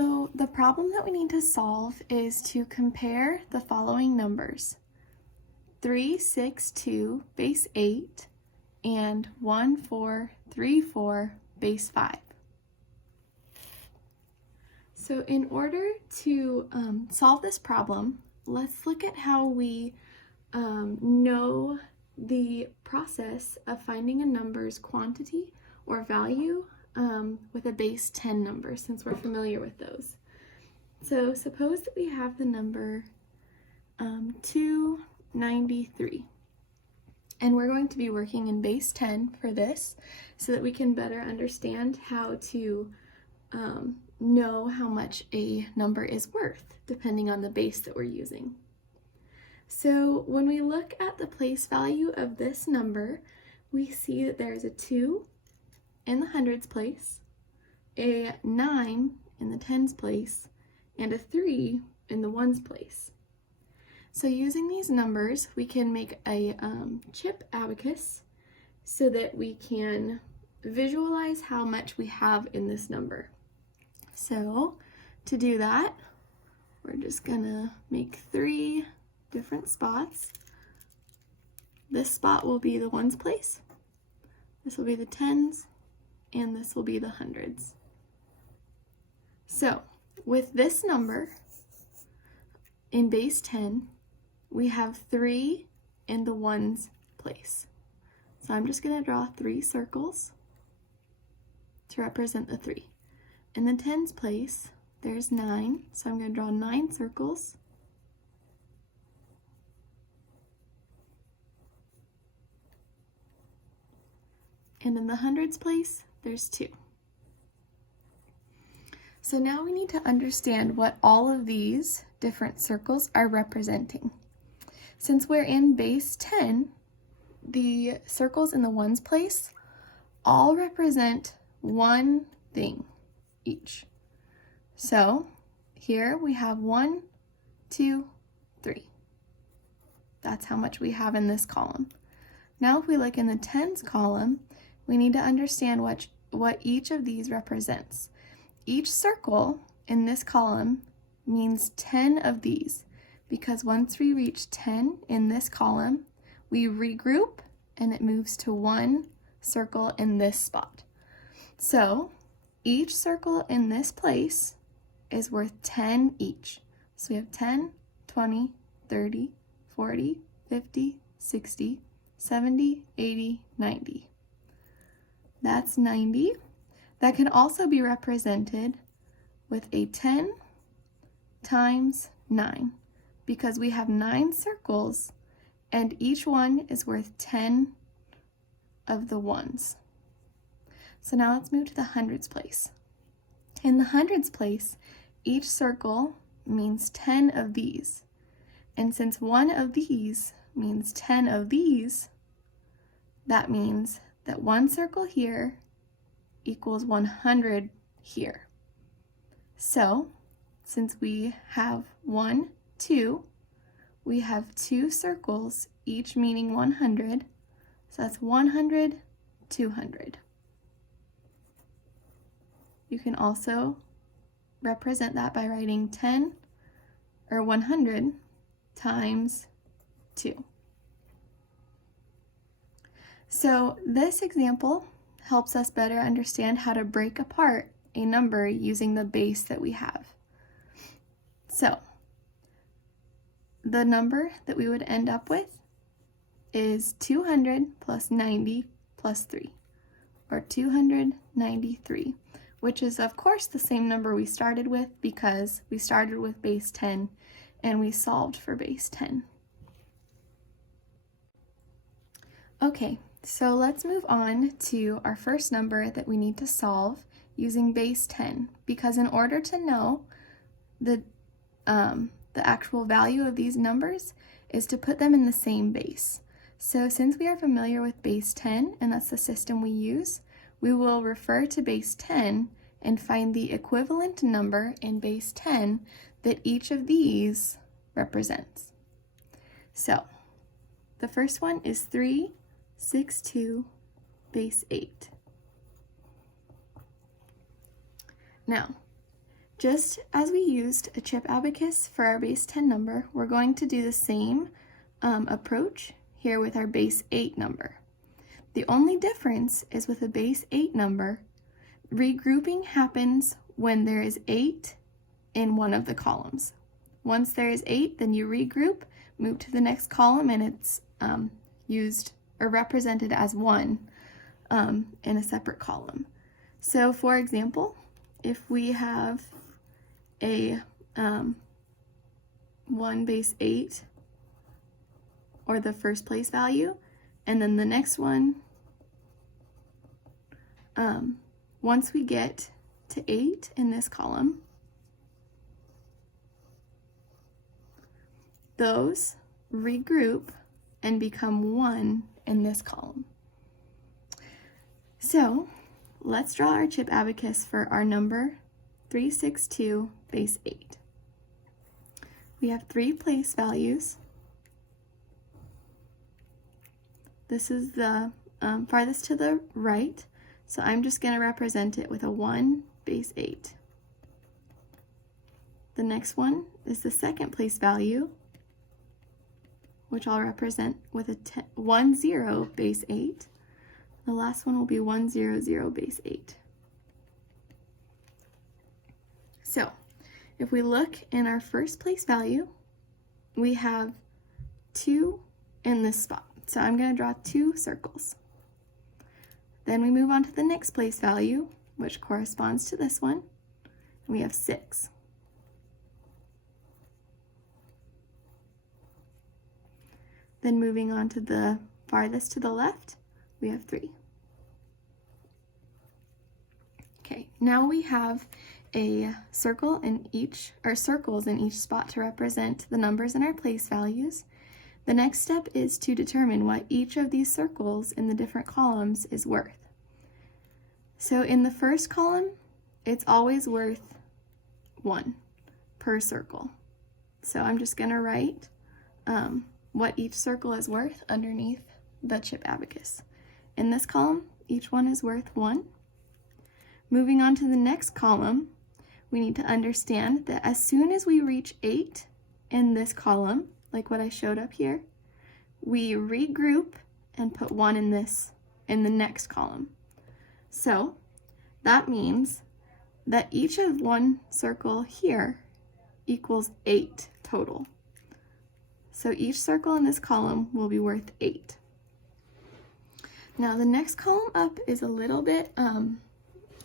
So the problem that we need to solve is to compare the following numbers: 362 base 8 and 1434 base 5. So in order to solve this problem, let's look at how we know the process of finding a number's quantity or value with a base 10 number, since we're familiar with those. So suppose that we have the number 293, and we're going to be working in base 10 for this so that we can better understand how to know how much a number is worth depending on the base that we're using. So when we look at the place value of this number, we see that there's a 2 in the hundreds place, a 9 in the tens place, and a 3 in the ones place. So using these numbers, we can make a chip abacus so that we can visualize how much we have in this number. So to do that, we're just gonna make 3 different spots. This spot will be the ones place, this will be the tens, and this will be the hundreds. So with this number in base 10, we have 3 in the ones place. So I'm just gonna draw 3 circles to represent the 3. In the tens place, there's 9, so I'm gonna draw 9 circles. And in the hundreds place, there's 2. So now we need to understand what all of these different circles are representing. Since we're in base 10, the circles in the ones place all represent one thing each. So here we have 1, 2, 3. That's how much we have in this column. Now if we look in the tens column, we need to understand what each of these represents. Each circle in this column means 10 of these, because once we reach 10 in this column, we regroup and it moves to one circle in this spot. So each circle in this place is worth 10 each. So we have 10, 20, 30, 40, 50, 60, 70, 80, 90. That's 90. That can also be represented with a 10 times 9, because we have 9 circles and each one is worth 10 of the ones. So now let's move to the hundreds place. In the hundreds place, each circle means 10 of these. And since one of these means 10 of these, that means that one circle here equals 100 here. So since we have 1, 2, we have 2 circles, each meaning 100. So that's 100, 200. You can also represent that by writing 10 or 100 times 2. So this example helps us better understand how to break apart a number using the base that we have. So the number that we would end up with is 200 plus 90 plus 3, or 293, which is of course the same number we started with, because we started with base 10 and we solved for base 10. Okay, so let's move on to our first number that we need to solve using base 10, because in order to know the actual value of these numbers is to put them in the same base. So since we are familiar with base 10, and that's the system we use, we will refer to base 10 and find the equivalent number in base 10 that each of these represents. So the first one is 362 base 8. Now, just as we used a chip abacus for our base 10 number, we're going to do the same approach here with our base 8 number. The only difference is with a base 8 number, regrouping happens when there is 8 in one of the columns. Once there is 8, then you regroup, move to the next column, and it's used or represented as 1 in a separate column. So for example, if we have a 1 base 8, or the first place value, and then the next one, once we get to 8 in this column, those regroup and become 1 in this column. So let's draw our chip abacus for our number 362 base 8. We have 3 place values. This is the farthest to the right, so I'm just going to represent it with a 1 base 8. The next one is the second place value, which I'll represent with a 1 0 base 8. The last one will be 1 0 0 base 8. So if we look in our first place value, we have 2 in this spot. So I'm going to draw 2 circles. Then we move on to the next place value, which corresponds to this one. And we have 6. Then moving on to the farthest to the left, we have 3. Okay, now we have a circle in each, or circles in each spot to represent the numbers in our place values. The next step is to determine what each of these circles in the different columns is worth. So in the first column, it's always worth 1 per circle. So I'm just going to write what each circle is worth underneath the chip abacus. In this column, each one is worth 1. Moving on to the next column, we need to understand that as soon as we reach 8 in this column, like what I showed up here, we regroup and put 1 in the next column. So that means that each of one circle here equals 8 total. So each circle in this column will be worth 8. Now the next column up is a little bit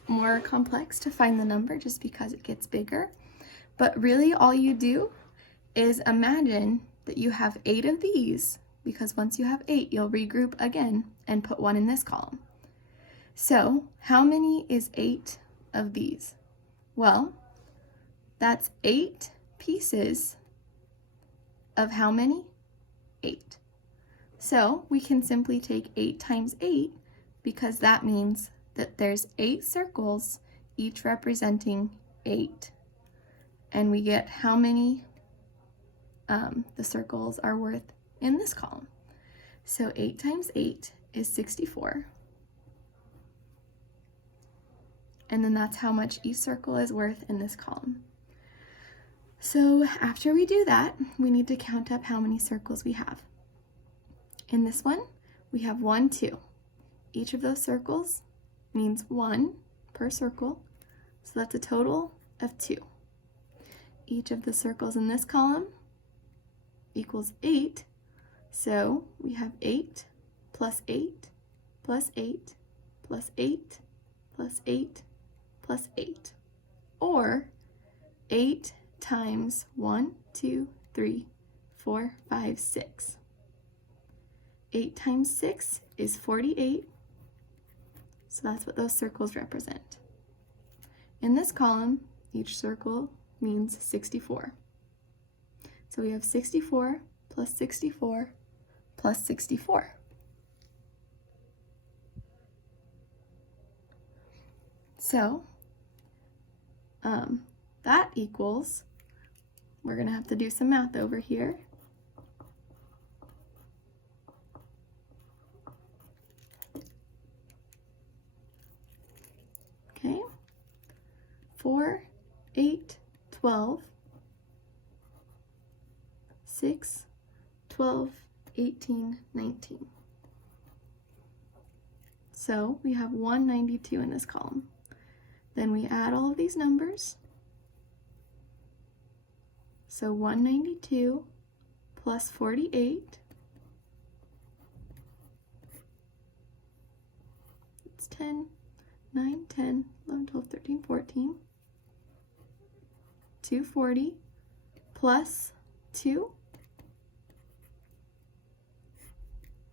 more complex to find the number just because it gets bigger. But really all you do is imagine that you have 8 of these, because once you have 8, you'll regroup again and put 1 in this column. So how many is 8 of these? Well, that's 8 pieces of how many? 8. So we can simply take 8 times 8, because that means that there's 8 circles, each representing 8. And we get how many the circles are worth in this column. So 8 times 8 is 64. And then that's how much each circle is worth in this column. So after we do that, we need to count up how many circles we have. In this one, we have 1, 2. Each of those circles means 1 per circle, so that's a total of 2. Each of the circles in this column equals 8, so we have 8 plus 8 plus 8 plus 8 plus 8 plus 8, or 8 times 1, 2, 3, 4, 5, 6. 8 times 6 is 48, so that's what those circles represent. In this column, each circle means 64. So we have 64 plus 64 plus 64. So that equals, we're going to have to do some math over here. Okay, 4, 8, 12, 6, 12, 18, 19. So we have 192 in this column. Then we add all of these numbers. So 192 plus 48, it's 10, 9, 10, 11, 12, 13, 14, 240 plus 2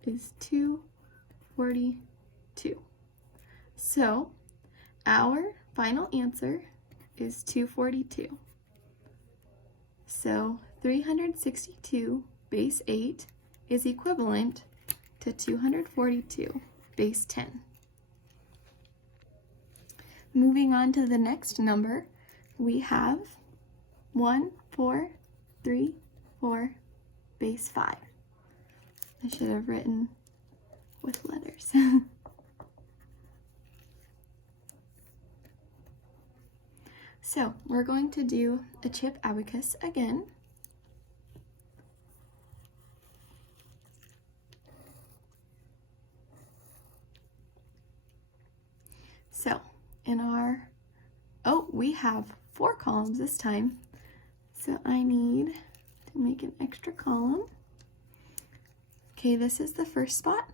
is 242. So our final answer is 242. So 362 base 8 is equivalent to 242 base 10. Moving on to the next number, we have 1, 4, 3, 4 base 5. I should have written with letters. So we're going to do a chip abacus again. So in our, we have 4 columns this time. So I need to make an extra column. Okay, this is the first spot,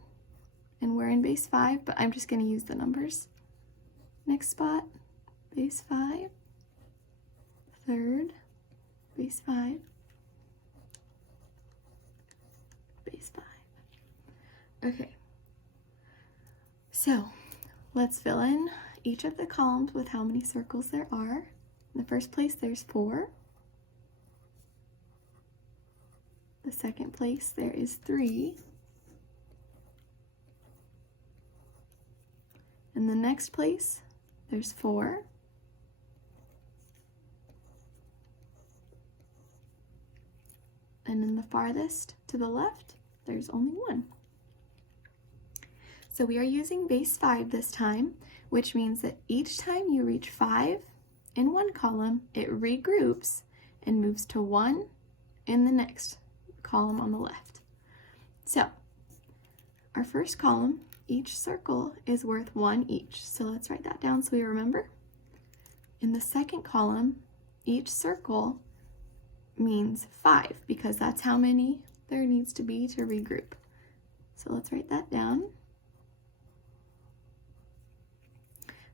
and we're in base 5, but I'm just going to use the numbers. Next spot, base 5. Third, base 5, base 5. Okay, so let's fill in each of the columns with how many circles there are. In the first place, there's 4. The second place, there is 3. In the next place, there's 4. And in the farthest to the left, there's only 1. So we are using base 5 this time, which means that each time you reach 5 in one column, it regroups and moves to 1 in the next column on the left. So our first column, each circle is worth 1 each. So let's write that down so we remember. In the second column, each circle means 5 because that's how many there needs to be to regroup. So let's write that down.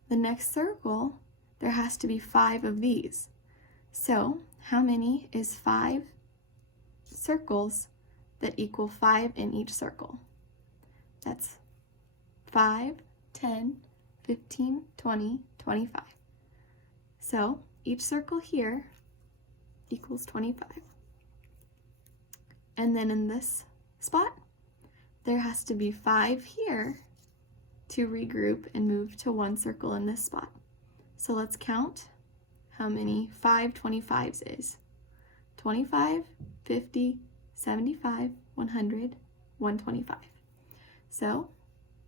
The next circle, there has to be 5 of these. So how many is 5 circles that equal 5 in each circle? That's 5, 10, 15, 20, 25. So each circle here equals 25. And then in this spot, there has to be 5 here to regroup and move to 1 circle in this spot. So let's count how many 5 25s is. 25, 50, 75, 100, 125. So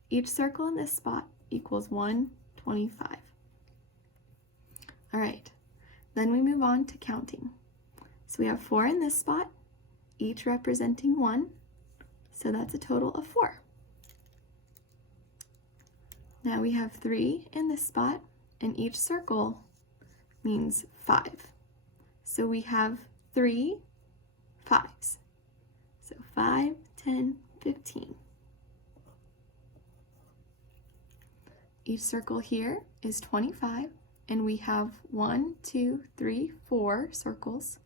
each circle in this spot equals 125. All right, then we move on to counting. So we have 4 in this spot, each representing 1, so that's a total of 4. Now we have 3 in this spot, and each circle means 5. So we have 3 5s. So 5, 10, 15. Each circle here is 25, and we have 1, 2, 3, 4 circles.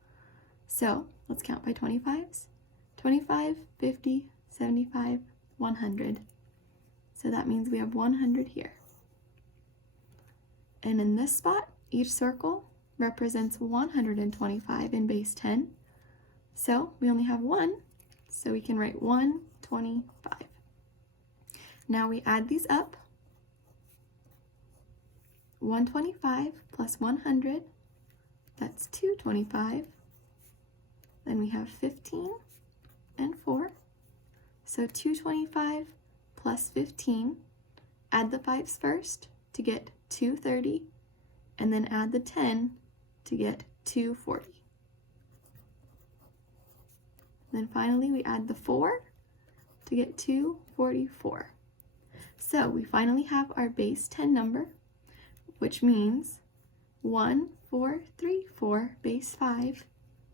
So let's count by 25s. 25, 50, 75, 100. So that means we have 100 here. And in this spot, each circle represents 125 in base 10. So we only have 1, so we can write 125. Now we add these up. 125 plus 100, that's 225. Then we have 15 and 4. So 225 plus 15, add the 5s first to get 230, and then add the 10 to get 240. Then finally we add the 4 to get 244. So we finally have our base 10 number, which means 1434 base 5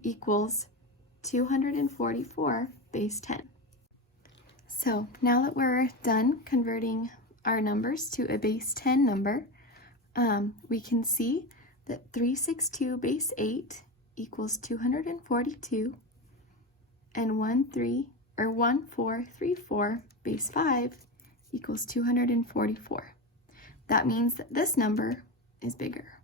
equals 244 base 10. So now that we're done converting our numbers to a base 10 number, we can see that 362 base 8 equals 242, and 1434 base 5 equals 244. That means that this number is bigger.